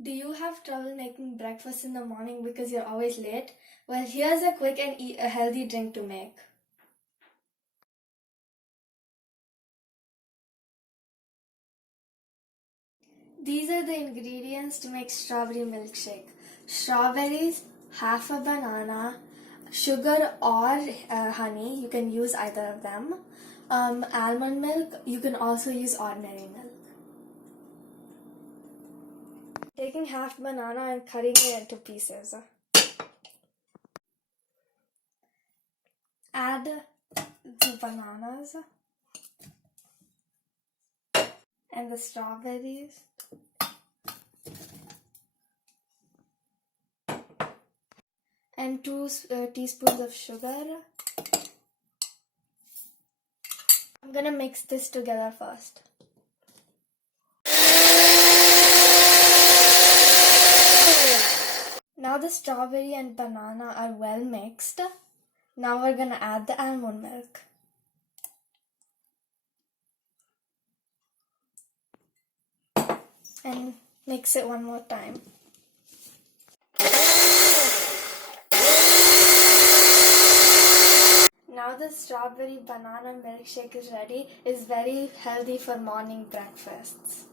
Do you have trouble making breakfast in the morning because you're always late? Well, here's a quick and a healthy drink to make. These are the ingredients to make strawberry milkshake. Strawberries, half a banana, sugar or honey, you can use either of them. Almond milk, you can also use ordinary milk. Taking half banana and cutting it into pieces. Add the bananas and the strawberries. And 2 teaspoons of sugar. I'm gonna mix this together first. Now the strawberry and banana are well mixed. Now we're gonna add the almond milk. And mix it one more time. Now the strawberry banana milkshake is ready. It's very healthy for morning breakfasts.